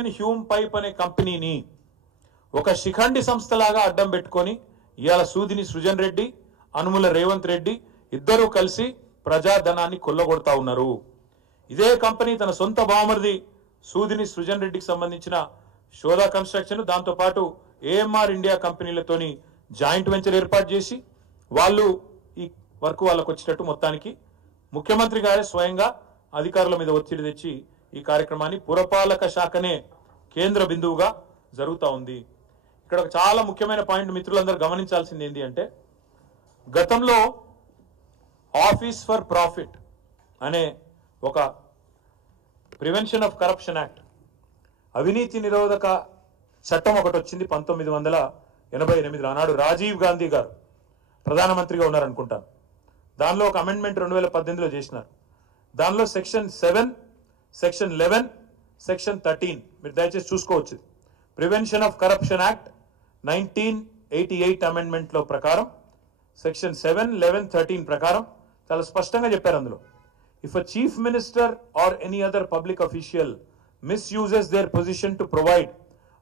Indian Hume pipe అనే కంపెనీని ఒక శిఖండి సంస్థలాగా అడ్డం పెట్టుకొని ఇవాళ సూదిని సృజన్ రెడ్డి, అనుముల రేవంత్ రెడ్డి ఇద్దరూ కలిసి ప్రజాధనాన్ని కొల్లగొడతా ఉన్నారు. ఇదే కంపెనీ తన సొంత బావమరిది సూదిని సృజన్ రెడ్డికి సంబంధించిన శోధా కన్స్ట్రక్షన్, దాంతోపాటు ఏఎంఆర్ ఇండియా కంపెనీలతోని జాయింట్ వెంచర్ ఏర్పాటు చేసి వాళ్ళు ఈ వర్క్ వాళ్ళకు వచ్చేటట్టు మొత్తానికి ముఖ్యమంత్రి గారే స్వయంగా అధికారుల మీద ఒత్తిడి తెచ్చి ఈ కార్యక్రమాన్ని పురపాలక శాఖనే కేంద్ర బిందువుగా జరుగుతూ ఉంది. ఇక్కడ ఒక చాలా ముఖ్యమైన పాయింట్ మిత్రులందరూ గమనించాల్సింది ఏంటి అంటే, గతంలో ఆఫీస్ ఫర్ ప్రాఫిట్ అనే ఒక ప్రివెన్షన్ ఆఫ్ కరప్షన్ యాక్ట్, అవినీతి నిరోధక చట్టం ఒకటి వచ్చింది 1988. ఆనాడు రాజీవ్ గాంధీ గారు ప్రధానమంత్రిగా ఉన్నారనుకుంటాను. దానిలో ఒక అమెండ్మెంట్ 2018లో చేసినారు. దానిలో సెక్షన్ 7, సెక్షన్ 11, సెక్షన్ 13 మీరు దయచేసి చూసుకోవచ్చు. ప్రివెన్షన్ ఆఫ్ కరప్షన్ యాక్ట్ 1988 అమెండ్మెంట్లో ప్రకారం సెక్షన్ 7, 11, 13 ప్రకారం చాలా స్పష్టంగా చెప్పారు. అందులో if a chief minister or any other public official misuses their position to provide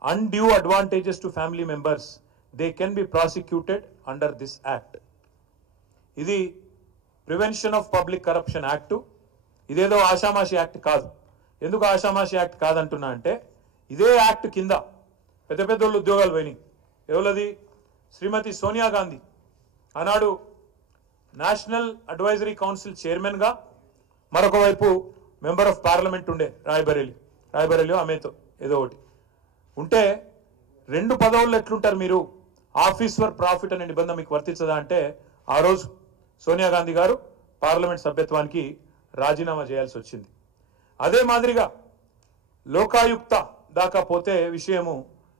undue advantages to family members, they can be prosecuted under this act. ఇది prevention of public corruption act. ఇదేదో ఆషామాషి act కాదు. ఎందుకు ఆషామాషి act కాదంటున్నా అంటే, ఇదే act కింద పెద్ద పెద్ద వాళ్ళు ఉద్యోగాలు పోయినాయి. ఎవరది? శ్రీమతి సోనియా గాంధీ ఆనాడు నేషనల్ అడ్వైజరీ కౌన్సిల్ చైర్మన్గా, మరొక వైపు మెంబర్ ఆఫ్ పార్లమెంట్ ఉండే రాయబరేలి ఆమెతో ఏదో ఒకటి ఉంటే, 2 పదవుల్లో ఎట్లుంటారు మీరు? ఆఫీస్ ఫర్ ప్రాఫిట్ అనే నిబంధన మీకు వర్తించదా అంటే, ఆ రోజు సోనియా గాంధీ గారు పార్లమెంట్ సభ్యత్వానికి రాజీనామా చేయాల్సి వచ్చింది. అదే మాదిరిగా లోకాయుక్త దాకా పోతే విషయము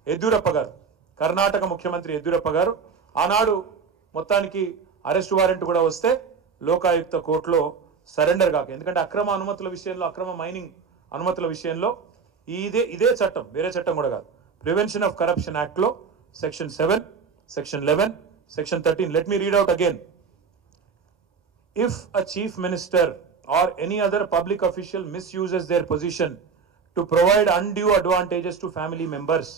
యడ్యూరప్ప గారు, కర్ణాటక ముఖ్యమంత్రి యడ్యూరప్ప గారు ఆనాడు మొత్తానికి అరెస్ట్ వారెంట్ కూడా వస్తే లోకాయుక్త కోర్టులో సరెండర్ కాక, ఎందుకంటే అక్రమ అనుమతుల విషయంలో, అక్రమ మైనింగ్ అనుమతుల విషయంలో ఇదే చట్టం, వేరే చట్టం కూడా కాదు, ప్రివెన్షన్ ఆఫ్ కరప్షన్ యాక్ట్ లో section 7, section 11, section 13. Let me read out again. If a chief minister or any other public official misuses their position to provide undue advantages to family members,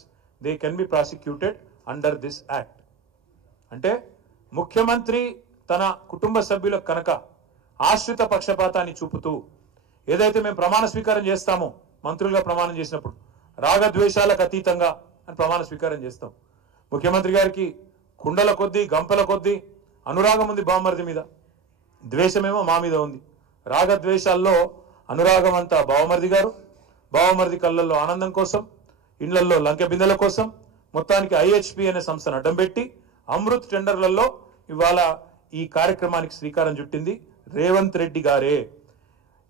they can be prosecuted under this act. అంటే ముఖ్యమంత్రి తన కుటుంబ సభ్యులకు కనుక ఆశ్రిత పక్షపాతాన్ని చూపుతూ, ఏదైతే మేము ప్రమాణ స్వీకారం చేస్తామో మంత్రులుగా ప్రమాణం చేసినప్పుడు రాగద్వేషాలకు అతీతంగా అని ప్రమాణ స్వీకారం చేస్తాం. ముఖ్యమంత్రి గారికి కుండల కొద్దీ గంపల కొద్దీ అనురాగం ఉంది బావమరిది మీద, ద్వేషమేమో మా మీద ఉంది. రాగద్వేషాల్లో అనురాగం అంతా బావమరిది గారు, బావమరిది కళ్ళల్లో ఆనందం కోసం, ఇండ్లల్లో లంకె బిందెల కోసం మొత్తానికి ఐహెచ్పి అనే సంస్థను అడ్డం పెట్టి అమృత్ టెండర్లలో ఇవాళ ఈ కార్యక్రమానికి శ్రీకారం చుట్టింది రేవంత్ రెడ్డి గారే.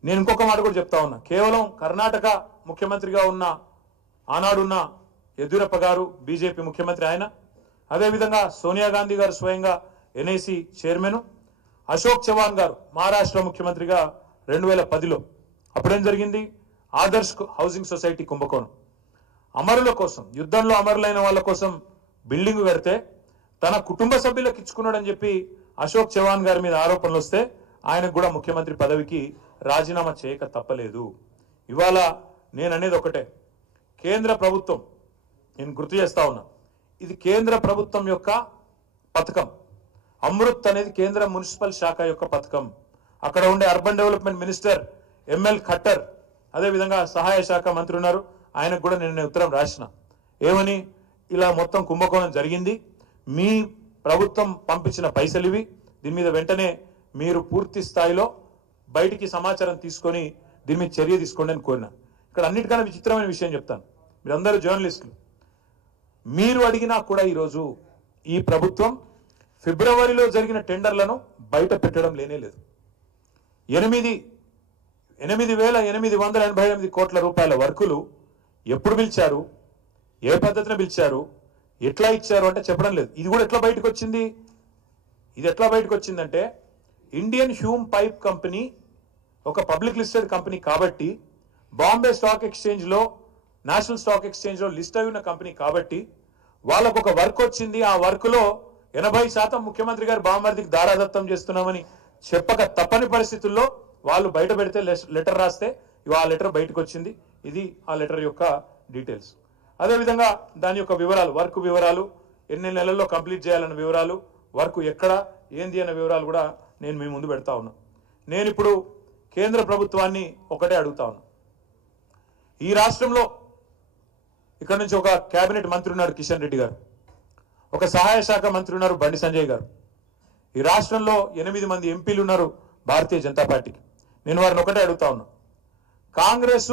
నేను ఇంకొక మాట కూడా చెప్తా ఉన్నా, కేవలం కర్ణాటక ముఖ్యమంత్రిగా ఉన్న ఆనాడున్న యడ్యూరప్ప గారు బీజేపీ ముఖ్యమంత్రి ఆయన, అదేవిధంగా సోనియా గాంధీ గారు స్వయంగా ఎన్ఐసి చైర్మన్, అశోక్ చవాన్ గారు మహారాష్ట్ర ముఖ్యమంత్రిగా 2010లో. అప్పుడేం జరిగింది? ఆదర్శ్ హౌసింగ్ సొసైటీ కుంభకోణం. అమరుల కోసం, యుద్ధంలో అమరులైన వాళ్ళ కోసం బిల్డింగ్ కడితే తన కుటుంబ సభ్యులకు ఇచ్చుకున్నాడని చెప్పి అశోక్ చవాన్ గారి మీద ఆరోపణలు వస్తే ఆయనకు కూడా ముఖ్యమంత్రి పదవికి రాజీనామా చేయక తప్పలేదు. ఇవాళ నేను అనేది ఒకటే, కేంద్ర ప్రభుత్వం, నేను గుర్తు చేస్తా ఉన్నా, ఇది కేంద్ర ప్రభుత్వం యొక్క పథకం. అమృత్ అనేది కేంద్ర మున్సిపల్ శాఖ యొక్క పథకం. అక్కడ ఉండే urban development minister ML Khattar, అదేవిధంగా సహాయ శాఖ మంత్రి ఉన్నారు, ఆయనకు కూడా నేను ఉత్తరం రాసిన. ఏమని? ఇలా మొత్తం కుంభకోణం జరిగింది, మీ ప్రభుత్వం పంపించిన పైసలు ఇవి, దీని మీద వెంటనే మీరు పూర్తి స్థాయిలో బయటికి సమాచారం తీసుకొని దీని మీద చర్య తీసుకోండి అని కోరిన. ఇక్కడ అన్నిటికన్నా విచిత్రమైన విషయం చెప్తాను, మీరందరూ జర్నలిస్టులు, మీరు అడిగినా కూడా ఈరోజు ఈ ప్రభుత్వం ఫిబ్రవరిలో జరిగిన టెండర్లను బయట పెట్టడం లేనేలేదు. 8,888 కోట్ల రూపాయల వర్కులు ఎప్పుడు పిలిచారు, ఏ పద్ధతిని పిలిచారు, ఎట్లా ఇచ్చారు అంటే చెప్పడం లేదు. ఇది కూడా ఎట్లా బయటకు వచ్చింది? ఇది ఎట్లా బయటకు వచ్చిందంటే, ఇండియన్ హ్యూమ్ పైప్ కంపెనీ ఒక పబ్లిక్ లిస్టెడ్ కంపెనీ కాబట్టి, బాంబే స్టాక్ ఎక్స్చేంజ్లో, నేషనల్ స్టాక్ ఎక్స్చేంజ్లో లిస్ట్ అయి ఉన్న కంపెనీ కాబట్టి వాళ్ళకు ఒక వర్క్ వచ్చింది. ఆ వర్క్లో 80% ముఖ్యమంత్రి గారు బావమరిదికి దారాదత్తం చేస్తున్నామని చెప్పక తప్పని పరిస్థితుల్లో వాళ్ళు బయట పెడితే లెటర్ రాస్తే ఆ లెటర్ బయటకు వచ్చింది. ఇది ఆ లెటర్ యొక్క డీటెయిల్స్. అదేవిధంగా దాని యొక్క వివరాలు, వర్క్ వివరాలు, ఎన్ని నెలల్లో కంప్లీట్ చేయాలన్న వివరాలు, వర్క్ ఎక్కడ ఏంది అన్న వివరాలు కూడా నేను మీ ముందు పెడతా ఉన్నా. నేను ఇప్పుడు కేంద్ర ప్రభుత్వాన్ని ఒకటే అడుగుతా ఉన్నా. ఈ రాష్ట్రంలో ఇక్కడ నుంచి ఒక కేబినెట్ మంత్రి ఉన్నారు కిషన్ రెడ్డి గారు, ఒక సహాయ శాఖ మంత్రి ఉన్నారు బండి సంజయ్ గారు. ఈ రాష్ట్రంలో 8 మంది ఎంపీలు ఉన్నారు భారతీయ జనతా పార్టీకి. నేను వారిని ఒకటే అడుగుతా ఉన్నా. కాంగ్రెస్